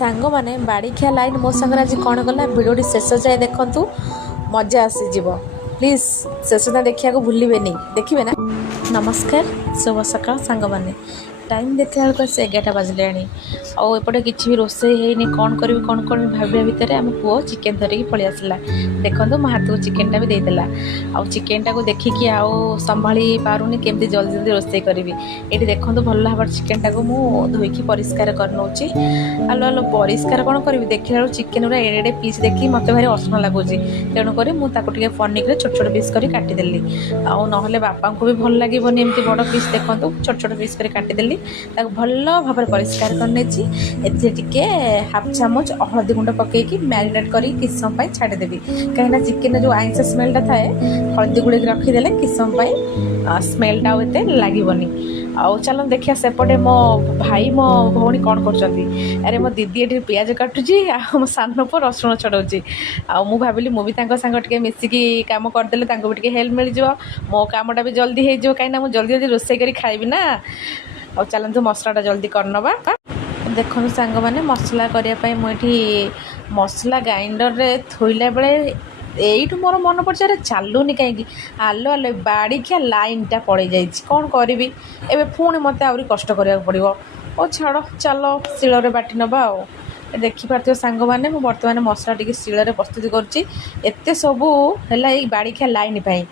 ସାଙ୍ଗମାନେ ବାଡ଼ିଖିଆ ଲାଇନ୍ ମୋ ସାଙ୍ଗରେ ଆଜି କ'ଣ କଲା ଭିଡ଼ିଓଟି ଶେଷ ଯାଏ ଦେଖନ୍ତୁ, ମଜା ଆସିଯିବ। ପ୍ଲିଜ୍ ଶେଷ ଯାଏ ଦେଖିବାକୁ ଭୁଲିବେନି, ଦେଖିବେ ନା। ନମସ୍କାର, ଶୁଭ ସକାଳ ସାଙ୍ଗମାନେ। ଟାଇମ୍ ଦେଖିଲା ବେଳକୁ ଆସି 11ଟା ବାଜିଲାଣି। ଆଉ ଏପଟେ କିଛି ବି ରୋଷେଇ ହେଇନି। କ'ଣ କରିବି ଭାବିବା ଭିତରେ ଆମ ପୁଅ ଚିକେନ୍ ଧରିକି ପଳେଇ ଆସିଲା। ଦେଖନ୍ତୁ ମୋ ହାତକୁ ଚିକେନ୍ଟା ବି ଦେଇଦେଲା। ଆଉ ଚିକେନ୍ଟାକୁ ଦେଖିକି ଆଉ ସମ୍ଭାଳି ପାରୁନି କେମିତି ଜଲ୍ଦି ଜଲ୍ଦି ରୋଷେଇ କରିବି। ଏଇଠି ଦେଖନ୍ତୁ ଭଲ ଭାବରେ ଚିକେନ୍ଟାକୁ ମୁଁ ଧୋଇକି ପରିଷ୍କାର କରିନେଉଛି। ଆଲୋ ପରିଷ୍କାର କ'ଣ କରିବି, ଦେଖିଲା ବେଳକୁ ଚିକେନ୍ ଗୁଡ଼ା ଏଡ଼େ ଏଡ଼େ ପିସ୍ ଦେଖିକି ମୋତେ ଭାରି ଅସନା ଲାଗୁଛି। ତେଣୁକରି ମୁଁ ତାକୁ ଟିକେ ପନିକିରେ ଛୋଟ ଛୋଟ ପିସ୍ କରି କାଟିଦେଲି। ଆଉ ନହେଲେ ବାପାଙ୍କୁ ବି ଭଲ ଲାଗିବନି ଏମିତି ବଡ଼ ପିସ୍। ଦେଖନ୍ତୁ ଛୋଟ ଛୋଟ ପିସ୍ କରି କାଟିଦେଲି। ତାକୁ ଭଲ ଭାବରେ ପରିଷ୍କାର କରିନେଇଛି। ଏଥିରେ ଟିକେ ହାଫ୍ ଚାମଚ ହଳଦୀ ଗୁଣ୍ଡ ପକାଇକି ମ୍ୟାରିନେଟ୍ କରି କିଛି ସମୟ ପାଇଁ ଛାଡ଼ିଦେବି। କାହିଁକିନା ଚିକେନ୍ରେ ଯେଉଁ ଆଇଁଷ ସ୍ମେଲ୍ଟା ଥାଏ, ହଳଦୀ ଗୁଳେଇକି ରଖିଦେଲେ କିଛି ସମୟ ପାଇଁ ସ୍ମେଲ୍ଟା ଆଉ ଏତେ ଲାଗିବନି। ଆଉ ଚାଲନ୍ତୁ ଦେଖିବା ସେପଟେ ମୋ ଭାଇ ମୋ ଭଉଣୀ କ'ଣ କରୁଛନ୍ତି। ଆରେ ମୋ ଦିଦି ଏଠି ପିଆଜ କାଟୁଛି, ଆଉ ମୋ ସାନ ପୁଅ ରସୁଣ ଛଡ଼ଉଛି। ଆଉ ମୁଁ ଭାବିଲି ମୁଁ ବି ତାଙ୍କ ସାଙ୍ଗ ଟିକେ ମିଶିକି କାମ କରିଦେଲେ ତାଙ୍କୁ ବି ଟିକେ ହେଲ୍ପ ମିଳିଯିବ, ମୋ କାମଟା ବି ଜଲ୍ଦି ହେଇଯିବ। କାହିଁକିନା ମୁଁ ଜଲ୍ଦି ଜଲ୍ଦି ରୋଷେଇ କରି ଖାଇବି ନା। ଆଉ ଚାଲନ୍ତୁ ମସଲାଟା ଜଲ୍ଦି କରିନେବା। ଦେଖନ୍ତୁ ସାଙ୍ଗମାନେ, ମସଲା କରିବା ପାଇଁ ମୁଁ ଏଠି ମସଲା ଗ୍ରାଇଣ୍ଡରରେ ଥୋଇଲା ବେଳେ ଏଇଠୁ ମୋର ମନେ ପଡ଼ିଛି, ଆରେ ଚାଲୁନି କାହିଁକି। ଆଲୋ ବାଡ଼ିଖିଆ ଲାଇନ୍ଟା ପଳେଇ ଯାଇଛି। କ'ଣ କରିବି ଏବେ, ପୁଣି ମୋତେ ଆହୁରି କଷ୍ଟ କରିବାକୁ ପଡ଼ିବ। ଓ ଛାଡ଼, ଚାଲ ଶିଳରେ ବାଟି ନେବା। ଆଉ ଦେଖିପାରୁଥିବ ସାଙ୍ଗମାନେ, ମୁଁ ବର୍ତ୍ତମାନ ମସଲା ଟିକେ ଶିଳରେ ପ୍ରସ୍ତୁତି କରୁଛି। ଏତେ ସବୁ ହେଲା ଏଇ ବାଡ଼ିଖିଆ ଲାଇନ୍ ପାଇଁ।